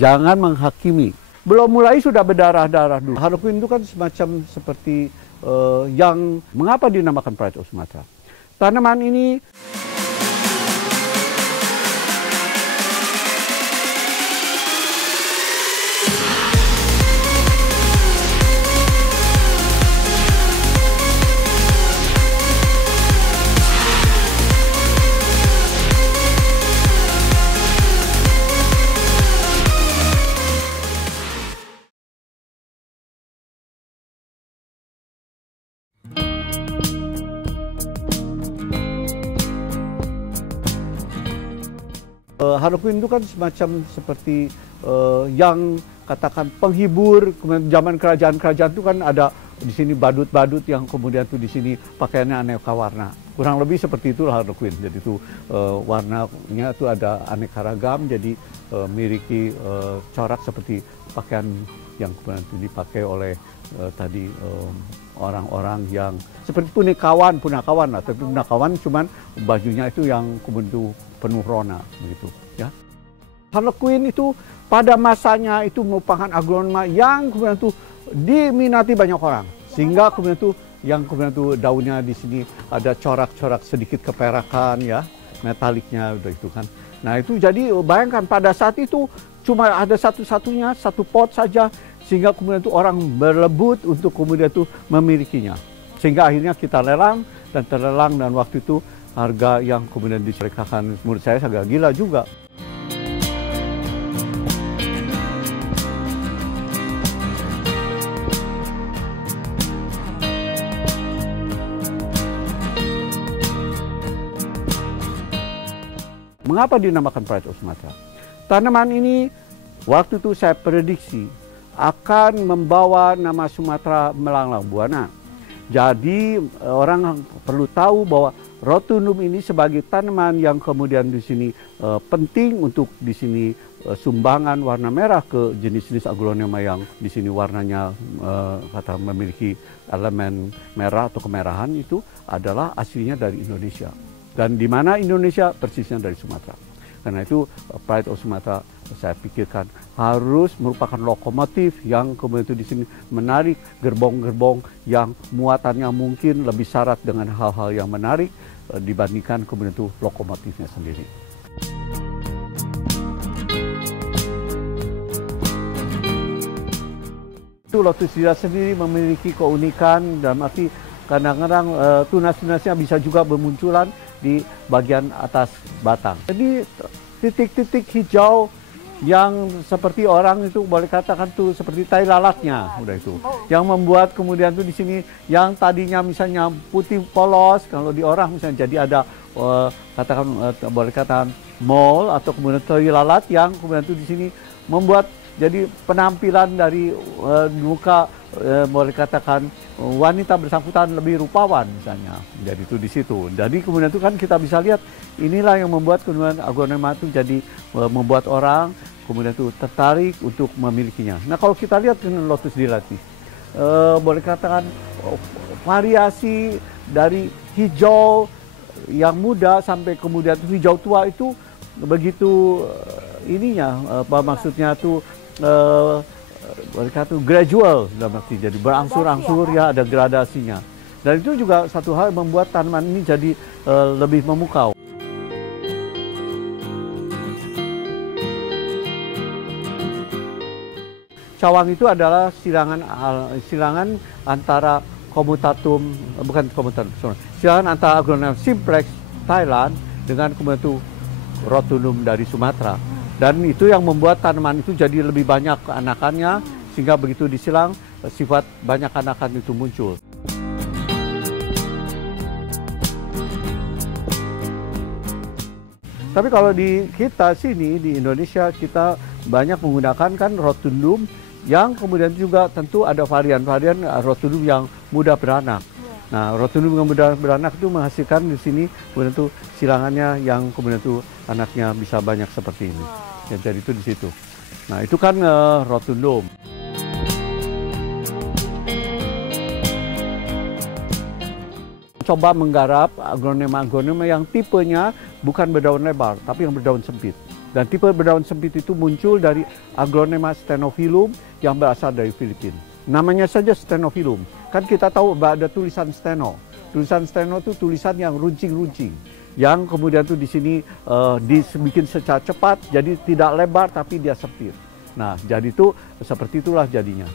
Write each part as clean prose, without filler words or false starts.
jangan menghakimi. Belum mulai sudah berdarah-darah dulu. Harlequin itu kan semacam seperti yang mengapa dinamakan Pride of Sumatra. Tanaman ini Harlequin itu kan semacam seperti yang katakan penghibur. Kemudian zaman kerajaan-kerajaan itu kan ada di sini badut-badut yang kemudian tuh di sini pakaiannya aneka warna. Kurang lebih seperti itulah Harlequin. Jadi itu warnanya itu ada aneka ragam. Jadi memiliki corak seperti pakaian yang kemudian itu dipakai oleh tadi orang-orang yang seperti punakawan lah. Tapi punakawan cuman bajunya itu yang kemudian itu penuh rona begitu ya. Harlequin itu pada masanya itu merupakan aglonema yang kemudian itu diminati banyak orang, sehingga kemudian itu yang kemudian itu daunnya di sini ada corak-corak sedikit keperakan ya, metaliknya udah itu kan. Nah itu jadi bayangkan pada saat itu cuma ada satu-satunya satu pot saja, sehingga kemudian itu orang berebut untuk kemudian itu memilikinya, sehingga akhirnya kita lelang dan terlelang, dan waktu itu harga yang kemudian diceritakan menurut saya agak gila juga. Mengapa dinamakan Pride of Sumatra? Tanaman ini waktu itu saya prediksi akan membawa nama Sumatera melanglang buana. Jadi orang perlu tahu bahwa Rotundum ini sebagai tanaman yang kemudian di sini penting untuk di sini sumbangan warna merah ke jenis-jenis aglonema yang di sini warnanya kata memiliki elemen merah atau kemerahan, itu adalah aslinya dari Indonesia. Dan di mana Indonesia? Persisnya dari Sumatera. Karena itu Pride of Sumatra saya pikirkan harus merupakan lokomotif yang kemudian itu di sini menarik gerbong-gerbong yang muatannya mungkin lebih syarat dengan hal-hal yang menarik dibandingkan kemudian itu lokomotifnya sendiri. Itu lotus lillah sendiri memiliki keunikan, dalam arti kadang-kadang tunas-tunasnya bisa juga bermunculan di bagian atas batang. Jadi titik-titik hijau yang seperti orang itu boleh katakan tuh seperti tai lalatnya, udah itu. Yang membuat kemudian tuh di sini yang tadinya misalnya putih polos, kalau di orang misalnya jadi ada katakan boleh katakan mole atau kemudian tai lalat yang kemudian tuh di sini membuat jadi penampilan dari muka boleh katakan wanita bersangkutan lebih rupawan misalnya. Jadi itu di situ. Jadi kemudian itu kan kita bisa lihat inilah yang membuat kemudian aglonema itu jadi membuat orang kemudian itu tertarik untuk memilikinya. Nah kalau kita lihat dengan lotus lillah boleh katakan variasi dari hijau yang muda sampai kemudian hijau tua itu begitu ininya apa maksudnya tuh boleh kata gradual, dalam arti jadi berangsur-angsur ya, ada gradasinya. Dan itu juga satu hal yang membuat tanaman ini jadi lebih memukau. Cawang itu adalah silangan antara komutatum, bukan komutatum, silangan antara aglonema simplex Thailand dengan kemudian itu Rotundum dari Sumatera. Dan itu yang membuat tanaman itu jadi lebih banyak anakannya, sehingga begitu disilang sifat banyak anakan itu muncul. Tapi kalau di kita sini di Indonesia kita banyak menggunakan kan Rotundum yang kemudian juga tentu ada varian-varian Rotundum yang mudah beranak. Nah, Rotundum yang mudah beranak itu menghasilkan di sini kemudian itu silangannya yang kemudian itu anaknya bisa banyak seperti ini. Ya, jadi itu di situ. Nah, itu kan Rotundum. Coba menggarap aglonema-aglonema yang tipenya bukan berdaun lebar, tapi yang berdaun sempit. Dan tipe berdaun sempit itu muncul dari Aglonema stenophilum yang berasal dari Filipina. Namanya saja stenophilum. Kan kita tahu ada tulisan steno. Tulisan steno itu tulisan yang runcing-runcing. Yang kemudian tuh di sini dibikin secara cepat, jadi tidak lebar tapi dia sempit. Nah, jadi itu seperti itulah jadinya.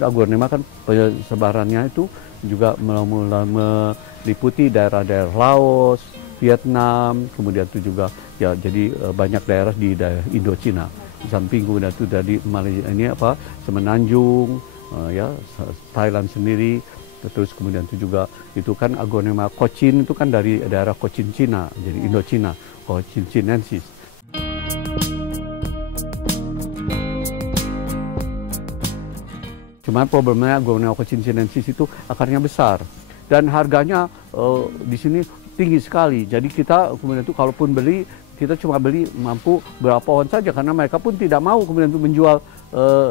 Aglonema kan penyebarannya itu juga meliputi daerah-daerah Laos, Vietnam, kemudian itu juga ya jadi banyak daerah di daerah Indochina. Di samping kemudian itu dari Malaysia ini Semenanjung, ya Thailand sendiri, terus kemudian itu juga itu kan Aglonema Cochin itu kan dari daerah Cochin Cina, jadi Indochina, Cochin Chinensis. Cuman problemnya Aglonema Cochin Chinensis itu akarnya besar dan harganya di sini tinggi sekali. Jadi kita kemudian itu kalaupun beli, kita cuma beli mampu berapa pohon saja karena mereka pun tidak mau kemudian itu menjual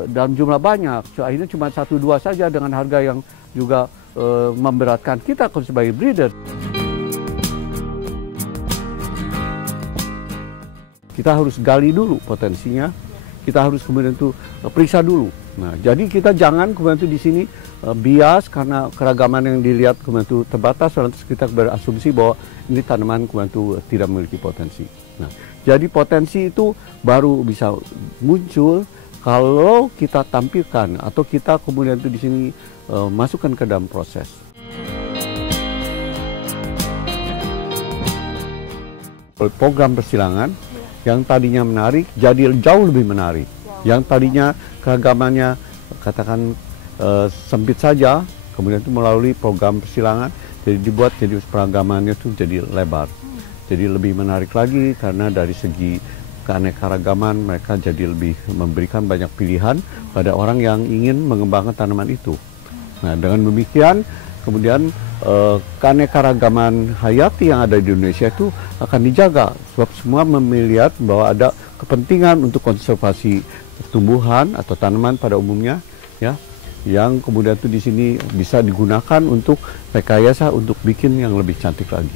dalam jumlah banyak. Akhirnya cuma 1-2 saja dengan harga yang juga memberatkan kita sebagai breeder. Kita harus gali dulu potensinya, kita harus kemudian itu periksa dulu. Nah, jadi kita jangan kemudian itu di sini bias karena keragaman yang dilihat kemudian itu terbatas, lantas kita berasumsi bahwa ini tanaman kemudian itu tidak memiliki potensi. Nah, jadi potensi itu baru bisa muncul kalau kita tampilkan atau kita kemudian itu di sini masukkan ke dalam proses. Program persilangan yang tadinya menarik jadi jauh lebih menarik. Yang tadinya keragamannya katakan sempit saja, kemudian itu melalui program persilangan jadi dibuat jadi peragamannya itu jadi lebar, jadi lebih menarik lagi karena dari segi keanekaragaman mereka jadi lebih memberikan banyak pilihan pada orang yang ingin mengembangkan tanaman itu. Nah, dengan demikian kemudian keanekaragaman hayati yang ada di Indonesia itu akan dijaga sebab semua melihat bahwa ada kepentingan untuk konservasi tumbuhan atau tanaman pada umumnya, ya, yang kemudian itu di sini bisa digunakan untuk rekayasa untuk bikin yang lebih cantik lagi.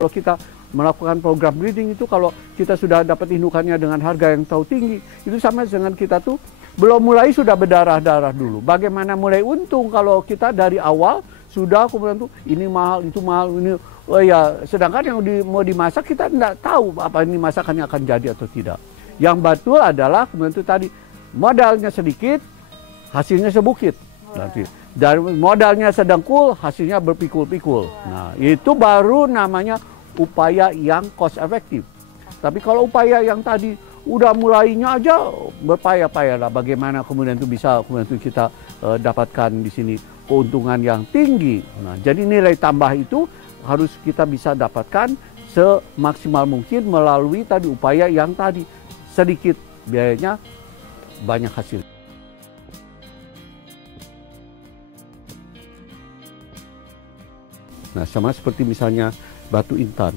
Kalau kita melakukan program breeding itu, kalau kita sudah dapat indukannya dengan harga yang tahu tinggi, itu sama dengan kita tuh belum mulai sudah berdarah-darah dulu. Bagaimana mulai untung kalau kita dari awal sudah kemudian tuh ini mahal, itu mahal, ini ya, sedangkan yang mau dimasak kita tidak tahu apa ini masakannya akan jadi atau tidak. Yang betul adalah kemudian itu tadi modalnya sedikit, hasilnya sebukit. Nanti dari modalnya sedengkul, hasilnya berpikul-pikul. Nah, itu baru namanya upaya yang cost efektif. Tapi kalau upaya yang tadi udah mulainya aja berpayah-payah lah, bagaimana kemudian itu bisa kemudian itu kita dapatkan di sini keuntungan yang tinggi. Nah, jadi nilai tambah itu harus kita bisa dapatkan semaksimal mungkin melalui tadi upaya yang tadi sedikit biayanya banyak hasil. Nah, sama seperti misalnya batu intan.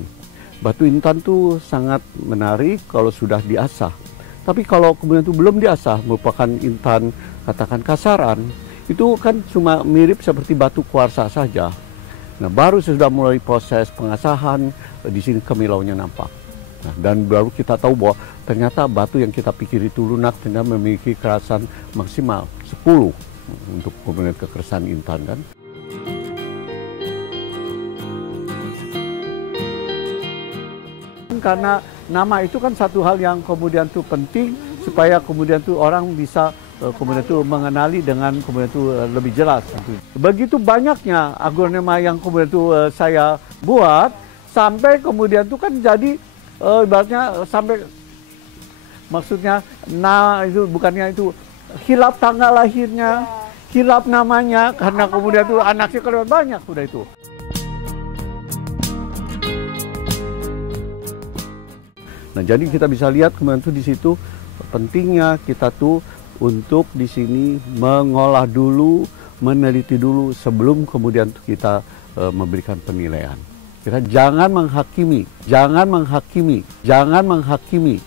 Batu intan tuh sangat menarik kalau sudah diasah. Tapi kalau kemudian itu belum diasah, merupakan intan katakan kasaran, itu kan cuma mirip seperti batu kuarsa saja. Nah, baru sudah mulai proses pengasahan, di sini kemilaunya nampak. Nah, dan baru kita tahu bahwa ternyata batu yang kita pikir itu lunak ternyata memiliki kerasan maksimal 10 untuk kemudian kekerasan intan kan. Karena nama itu kan satu hal yang kemudian itu penting supaya kemudian itu orang bisa kemudian itu mengenali dengan kemudian itu lebih jelas. Begitu banyaknya aglonema yang kemudian itu saya buat sampai kemudian itu kan jadi ibaratnya sampai maksudnya itu bukannya itu hilap tanggal lahirnya, hilap namanya karena kemudian itu anaknya kelewat banyak udah itu. Nah, jadi kita bisa lihat kemudian itu di situ pentingnya kita tuh untuk di sini mengolah dulu, meneliti dulu sebelum kemudian kita memberikan penilaian. Kita jangan menghakimi, jangan menghakimi, jangan menghakimi.